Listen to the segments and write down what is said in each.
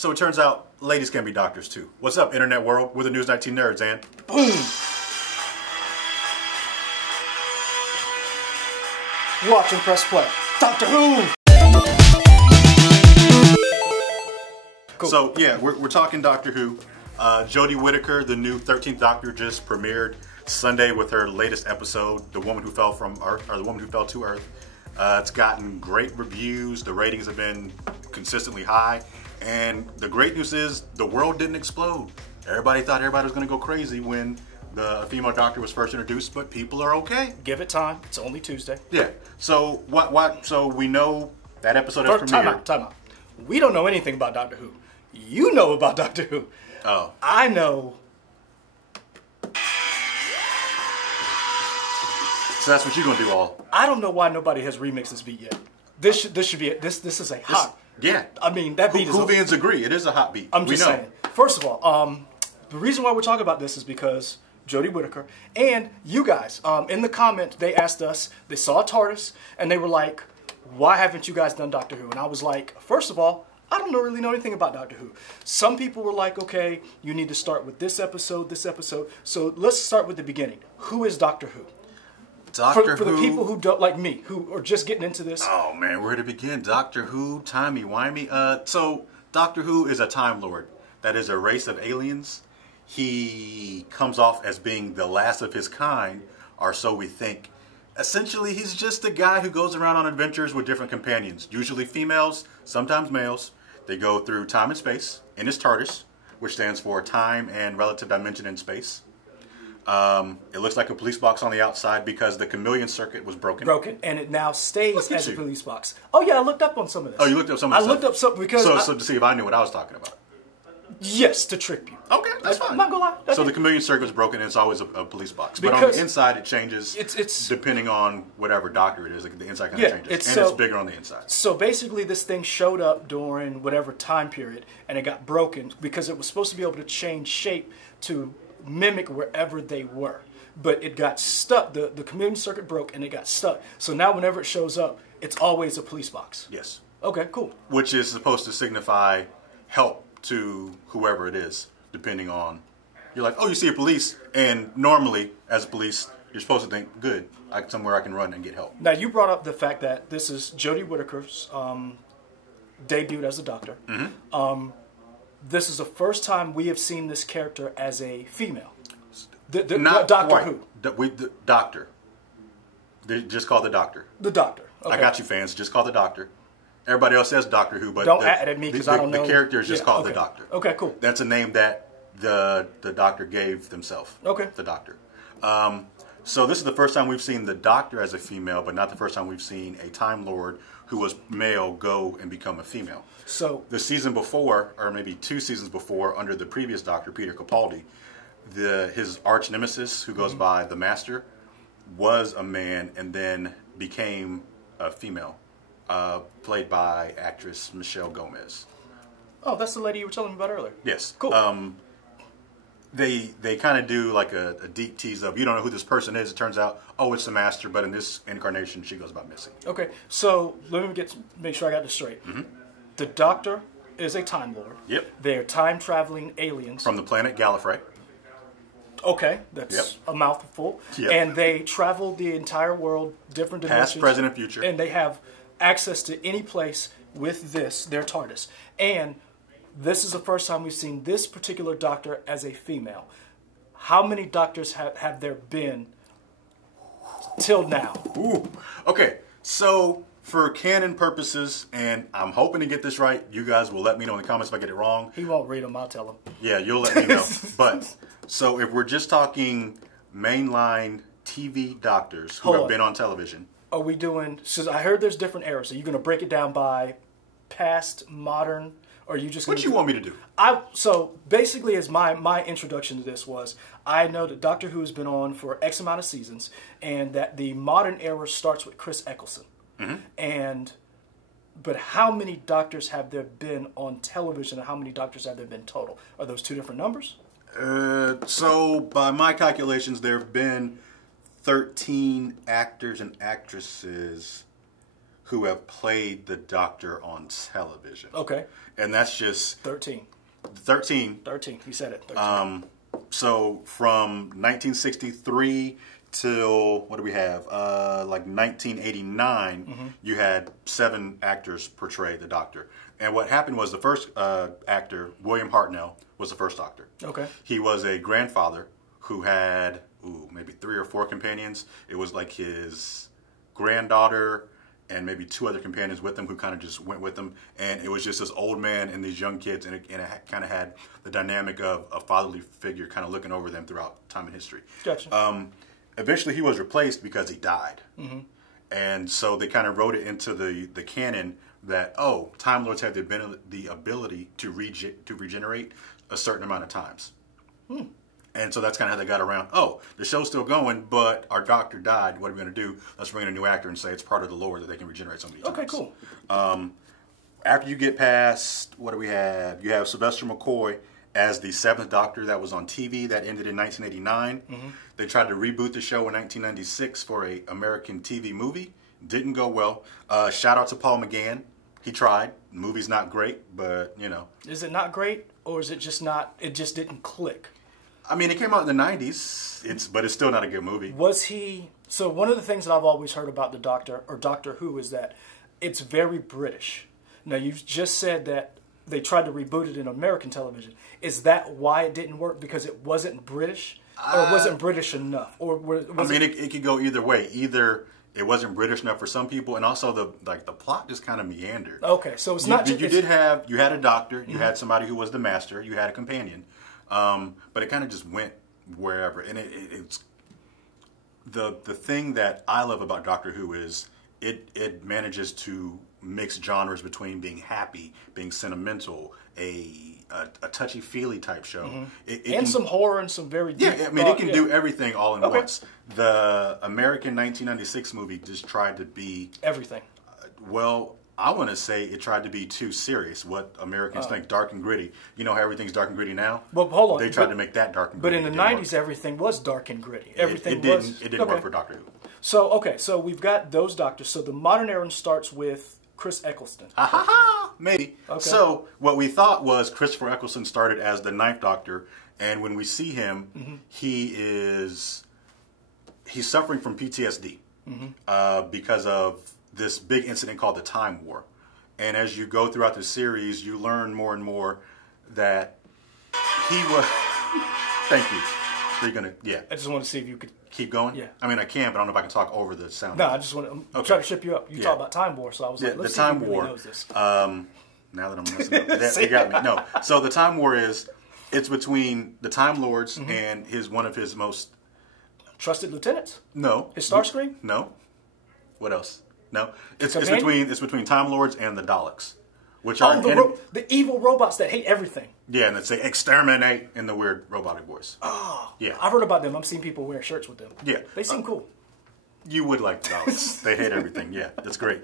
So it turns out ladies can be doctors too. What's up, internet world? We're the News 19 Nerds, and boom! You're watching Press Play. Doctor Who! Cool. So yeah, we're talking Doctor Who. Jodie Whittaker, the new 13th Doctor, just premiered Sunday with her latest episode, The Woman Who Fell from Earth, or The Woman Who Fell to Earth. It's gotten great reviews. The ratings have been consistently high. And the great news is the world didn't explode. Everybody thought everybody was going to go crazy when the female doctor was first introduced, but people are okay. Give it time. It's only Tuesday. Yeah. So so we know that episode has premiered. Time out. We don't know anything about Doctor Who. You know about Doctor Who. Oh. I know. So that's what you're going to do all. I don't know why nobody has remixed this beat yet. This should be it. This is a hot. Yeah. I mean, that beat is... Whovians agree. It is a hot beat. I'm just saying. First of all, the reason why we're talking about this is because Jodie Whittaker and you guys, in the comment, they asked us, they saw TARDIS, and they were like, why haven't you guys done Doctor Who? And I was like, first of all, I don't really know anything about Doctor Who. Some people were like, okay, you need to start with this episode. So let's start with the beginning. Who is Doctor Who? Doctor For Who. the people who don't, like me, who are just getting into this. Oh man, where to begin? Doctor Who, timey-wimey. So Doctor Who is a Time Lord. That is a race of aliens. He comes off as being the last of his kind, or so we think. Essentially, he's just a guy who goes around on adventures with different companions, usually females, sometimes males. They go through time and space in his TARDIS, which stands for Time and Relative Dimension in Space. It looks like a police box on the outside because the chameleon circuit was broken. And it now stays as a police box. Oh yeah, I looked up on some of this. Oh, you looked up some of this? I looked up some because... So to see if I knew what I was talking about. Yes, to trick you. Okay, that's fine. I'm not gonna lie. So the chameleon circuit was broken and it's always a police box. But on the inside it changes it's depending on whatever doctor it is. Like the inside kind of changes. And it's bigger on the inside. So basically this thing showed up during whatever time period and it got broken because it was supposed to be able to change shape to mimic wherever they were. But it got stuck. The chameleon circuit broke and it got stuck. So now whenever it shows up, it's always a police box. Yes. Okay, cool. Which is supposed to signify help to whoever it is, depending on... You're like, oh, you see a police, and normally, as a police, you're supposed to think, good, somewhere I can run and get help. Now, you brought up the fact that this is Jodie Whittaker's debut as a doctor. Mm-hmm. This is the first time we have seen this character as a female. Not Doctor Who. Who. The Doctor. They just call the Doctor. The Doctor. Okay. I got you, fans. Just call the Doctor. Everybody else says Doctor Who, but don't add at me because I don't know. The character is just called the Doctor. Okay, cool. That's a name that the Doctor gave themselves. Okay. The Doctor. So this is the first time we've seen the Doctor as a female, but not the first time we've seen a Time Lord who was male go and become a female. So the season before, or maybe 2 seasons before, under the previous Doctor, Peter Capaldi, his arch nemesis, who goes by the Master, was a man and then became a female. Played by actress Michelle Gomez. Oh, that's the lady you were telling me about earlier. Yes. Cool. They kind of do like a deep tease of, you don't know who this person is. It turns out, oh, it's the Master, but in this incarnation, she goes by Missy. Okay, so let me make sure I got this straight. Mm-hmm. The Doctor is a Time Lord. Yep. They're time-traveling aliens. From the planet Gallifrey. Okay, that's a mouthful. Yep. And they travel the entire world, different dimensions. Past, present, and future. And they have access to any place with their TARDIS. And this is the first time we've seen this particular Doctor as a female. How many Doctors have there been till now? Ooh. Okay, so for canon purposes, and I'm hoping to get this right, you guys will let me know in the comments if I get it wrong. He won't read them, I'll tell him. Yeah, you'll let me know. But, so if we're just talking mainline TV doctors who have been on television. Are we doing, so I heard there's different eras. Are you going to break it down by past, modern, or are you just going to... What you want me to do? So basically, as my introduction to this was, I know that Doctor Who has been on for X amount of seasons, and that the modern era starts with Chris Eccleston. Mm-hmm. But how many Doctors have there been on television, and how many Doctors have there been total? Are those 2 different numbers? So by my calculations, there have been 13 actors and actresses who have played the Doctor on television. Okay. And that's just 13. 13. 13. You said it. 13. So from 1963 till, what do we have? Like 1989, you had 7 actors portray the Doctor. And what happened was the first actor, William Hartnell, was the first Doctor. Okay. He was a grandfather who had, maybe 3 or 4 companions. It was like his granddaughter and maybe 2 other companions with him who kind of just went with him. And it was just this old man and these young kids, and it kind of had the dynamic of a fatherly figure kind of looking over them throughout time and history. Gotcha. Eventually he was replaced because he died. And so they kind of wrote it into the canon that, Time Lords have the ability to regenerate a certain amount of times. And so that's kind of how they got around, the show's still going, but our Doctor died. What are we going to do? Let's bring in a new actor and say it's part of the lore that they can regenerate so many times. Okay, cool. After you get past, what do we have? You have Sylvester McCoy as the 7th Doctor that was on TV. That ended in 1989. They tried to reboot the show in 1996 for an American TV movie. Didn't go well. Shout out to Paul McGann. He tried. The movie's not great, but, Is it not great, or is it just not, it just didn't click? I mean, it came out in the 90s, but it's still not a good movie. Was he... So one of the things that I've always heard about the Doctor, or Doctor Who, is that it's very British. Now, you just said that they tried to reboot it in American television. Is that why it didn't work? Because it wasn't British? Or it wasn't British enough? Or it could go either way. Either it wasn't British enough for some people, and also the plot just kind of meandered. Okay, so it's not just... You had a doctor, you had somebody who was the master, you had a companion, but it kind of just went wherever. And it's the thing that I love about Doctor Who is it manages to mix genres between being happy, being sentimental, a touchy-feely type show. Some horror and some very deep it can do everything all in once. The American 1996 movie just tried to be... everything. I want to say it tried to be too serious. What Americans think, dark and gritty. You know how everything's dark and gritty now? But hold on. They tried to make that dark and gritty. But in the 90s, everything was dark and gritty. Everything it didn't work for Doctor Who. So we've got those doctors. So the modern era starts with Chris Eccleston. Maybe. Okay. So what we thought was Christopher Eccleston started as the 9th Doctor, and when we see him, he's suffering from PTSD because of this big incident called the Time War. And as you go throughout the series, you learn more and more that he was... Thank you. Are you gonna... Yeah. I just want to see if you could... Keep going? Yeah. I mean, I can, but I don't know if I can talk over the sound. No, I just want to try to ship you up. You talk about Time War, so I was like, let's see if he really knows this. Now that I'm messing up, you got me. No. So the Time War it's between the Time Lords and one of his most... trusted lieutenants? No. His Starscream? No. What else? No. It's between Time Lords and the Daleks, which are the evil robots that hate everything. Yeah, and they say exterminate in the weird robotic voice. Oh, yeah. I've heard about them. I've seen people wear shirts with them. Yeah, they seem cool. You would like the Daleks. They hate everything. Yeah, that's great.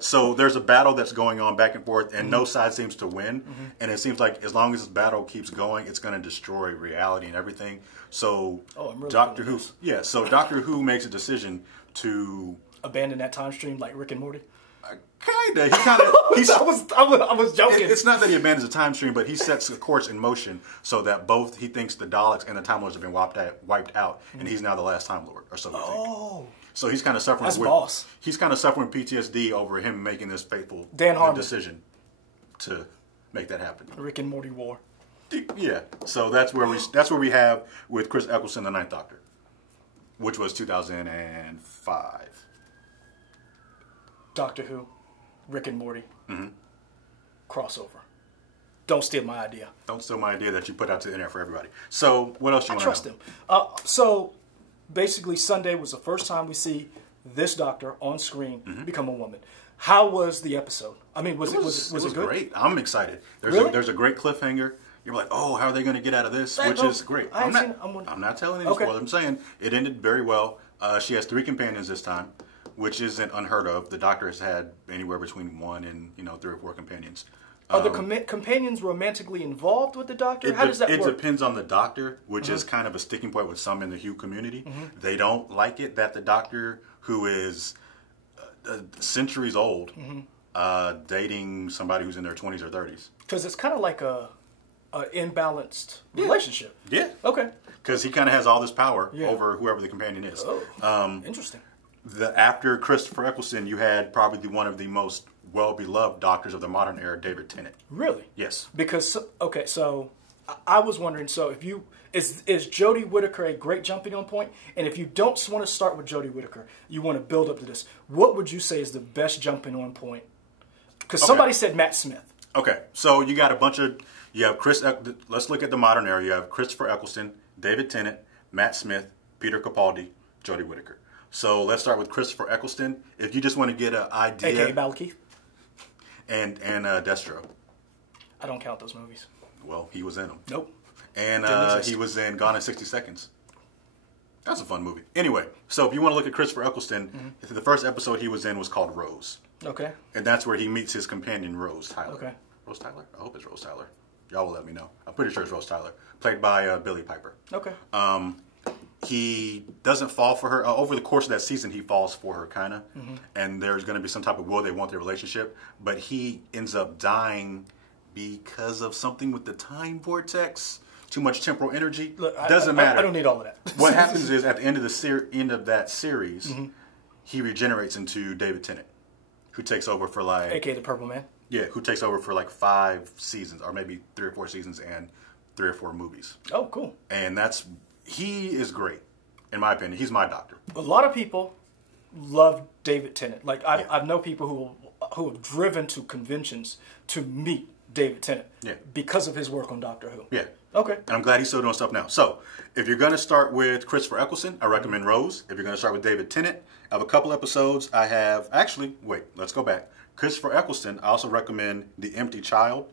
So there's a battle that's going on back and forth, and no side seems to win. And it seems like as long as this battle keeps going, it's going to destroy reality and everything. So Doctor Who makes a decision to abandon that time stream like Rick and Morty. Kinda. I was joking. It's not that he abandons the time stream, but he sets a course in motion so that both he thinks the Daleks and the Time Lords have been wiped out, and he's now the last Time Lord, or so we think. So he's kind of suffering. He's kind of suffering PTSD over him making this fateful decision to make that happen. Rick and Morty war. Yeah. So that's where we have with Chris Eccleston, the 9th Doctor, which was 2005. Doctor Who, Rick and Morty, crossover. Don't steal my idea. Don't steal my idea that you put out to the internet for everybody. So what else you want to know? I trust him. So basically Sunday was the first time we see this Doctor on screen become a woman. How was the episode? I mean, was it good? Great. I'm excited. There's a great cliffhanger. You're like, how are they going to get out of this? Which is great. I'm not telling any spoilers. I'm saying it ended very well. She has 3 companions this time, which isn't unheard of. The Doctor has had anywhere between 1 and 3 or 4 companions. Are the companions romantically involved with the Doctor? How does that work? It depends on the Doctor, which is kind of a sticking point with some in the Who community. They don't like it that the Doctor, who is centuries old, dating somebody who's in their 20s or 30s. Because it's kind of like a imbalanced relationship. Yeah. Okay. Because he kind of has all this power over whoever the companion is. Oh, interesting. After Christopher Eccleston, you had probably one of the most well-beloved doctors of the modern era, David Tennant. Really? Yes. Because, okay, so I was wondering, so if you, is Jodie Whittaker a great jumping on point? And if you don't want to start with Jodie Whittaker, you want to build up to this, what would you say is the best jumping on point? Because somebody said Matt Smith. Okay, so you got a bunch of, you have let's look at the modern era. You have Christopher Eccleston, David Tennant, Matt Smith, Peter Capaldi, Jodie Whittaker. So let's start with Christopher Eccleston. If you just want to get an idea. A.K.A. Balky. And Destro. I don't count those movies. Well, he was in them. Nope. And he was in Gone in 60 Seconds. That's a fun movie. Anyway, so if you want to look at Christopher Eccleston, the first episode he was in was called Rose. Okay. And that's where he meets his companion, Rose Tyler. Okay. Rose Tyler? I hope it's Rose Tyler. Y'all will let me know. I'm pretty sure it's Rose Tyler. Played by Billy Piper. Okay. He doesn't fall for her. Over the course of that season, he falls for her, kind of. And there's going to be some type of will. They want their relationship. But he ends up dying because of something with the time vortex. Too much temporal energy. Look, Doesn't matter. I don't need all of that. What happens is, at the end of that series, he regenerates into David Tennant, who takes over for like... A.K.A. the Purple Man. Yeah, who takes over for like 5 seasons, or maybe 3 or 4 seasons and 3 or 4 movies. Oh, cool. And he is great, in my opinion. He's my doctor. A lot of people love David Tennant. Like, I know people who have driven to conventions to meet David Tennant because of his work on Doctor Who. Yeah. Okay. And I'm glad he's still doing stuff now. So, if you're going to start with Christopher Eccleston, I recommend Rose. If you're going to start with David Tennant, I have a couple episodes. Wait, let's go back. Christopher Eccleston, I also recommend The Empty Child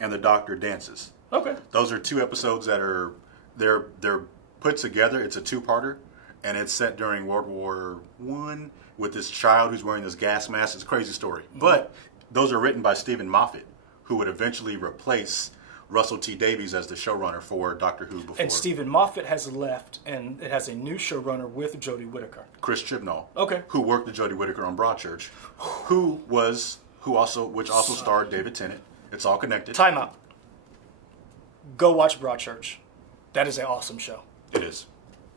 and The Doctor Dances. Okay. Those are 2 episodes that are, they're put together. It's a 2-parter, and it's set during World War I with this child who's wearing this gas mask. It's a crazy story. But those are written by Stephen Moffat, who would eventually replace Russell T. Davies as the showrunner for Doctor Who before. And Stephen Moffat has left, and it has a new showrunner with Jodie Whittaker. Chris Chibnall. Okay. Who worked with Jodie Whittaker on Broadchurch, which also starred David Tennant. It's all connected. Time out. Go watch Broadchurch. That is an awesome show. It is.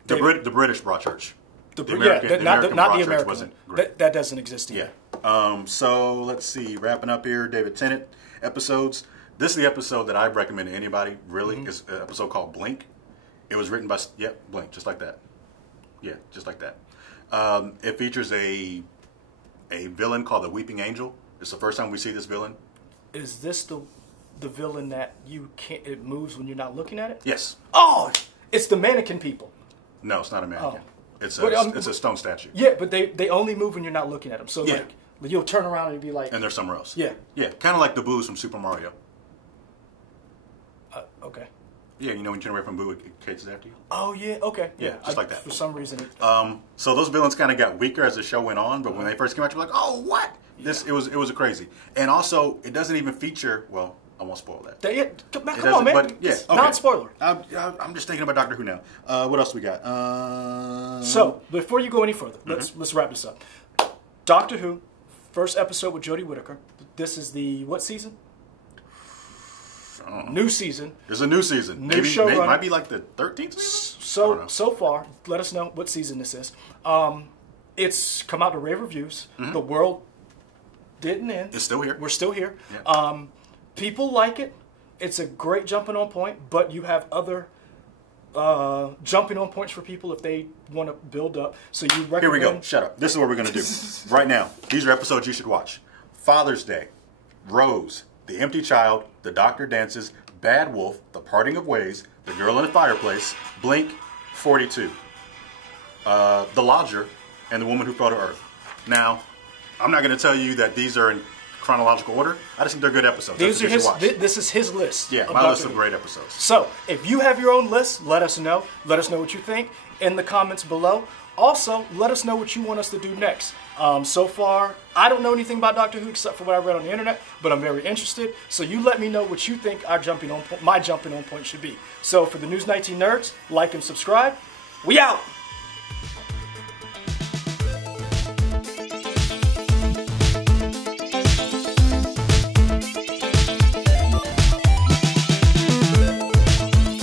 The British Broadchurch. Not the American Broadchurch one. wasn't great. That doesn't exist either. Yeah. So let's see. Wrapping up here, David Tennant episodes. This is the episode that I recommend to anybody, really. It's an episode called Blink. It was written by... Blink, just like that. Yeah, just like that. It features a villain called the Weeping Angel. It's the first time we see this villain. Is this the villain that it moves when you're not looking at it? Yes. Oh, it's the mannequin people. No, it's not a mannequin. Oh. It's a stone statue. Yeah, but they only move when you're not looking at them. So like you'll turn around and be like... And they're somewhere else. Yeah. Yeah, kind of like the Boos from Super Mario. Okay. Yeah, you know when you turn away from Boo, it chases after you? Oh, yeah, okay. Yeah, just like that. For some reason. So those villains kind of got weaker as the show went on, but when they first came out, you were like, oh, what? It was a crazy. And also, it doesn't even feature, well, I won't spoil that. Come on, man. But, yeah, okay. Non-spoiler. I'm just thinking about Doctor Who now. What else we got? So, before you go any further, let's wrap this up. Doctor Who, first episode with Jodie Whittaker. This is the, what season? New season. There's a new season. New showrunner. Might be like the 13th season? So far, let us know what season this is. It's come out to rave reviews. The world didn't end. It's still here. We're still here. Yeah. People like it. It's a great jumping on point, but you have other jumping on points for people if they want to build up. So you recommend... Here we go. Shut up. This is what we're going to do. Right now, these are episodes you should watch. Father's Day, Rose, The Empty Child, The Doctor Dances, Bad Wolf, The Parting of Ways, The Girl in the Fireplace, Blink, 42, The Lodger, and The Woman Who Fell to Earth. Now, I'm not going to tell you that these are in chronological order. I just think they're good episodes. This is his list. Yeah, my list of great episodes. So, if you have your own list, let us know. Let us know what you think in the comments below. Also, let us know what you want us to do next. So far, I don't know anything about Doctor Who except for what I read on the internet, but I'm very interested. So you let me know what you think my jumping on point should be. So for the News 19 Nerds, like and subscribe. We out!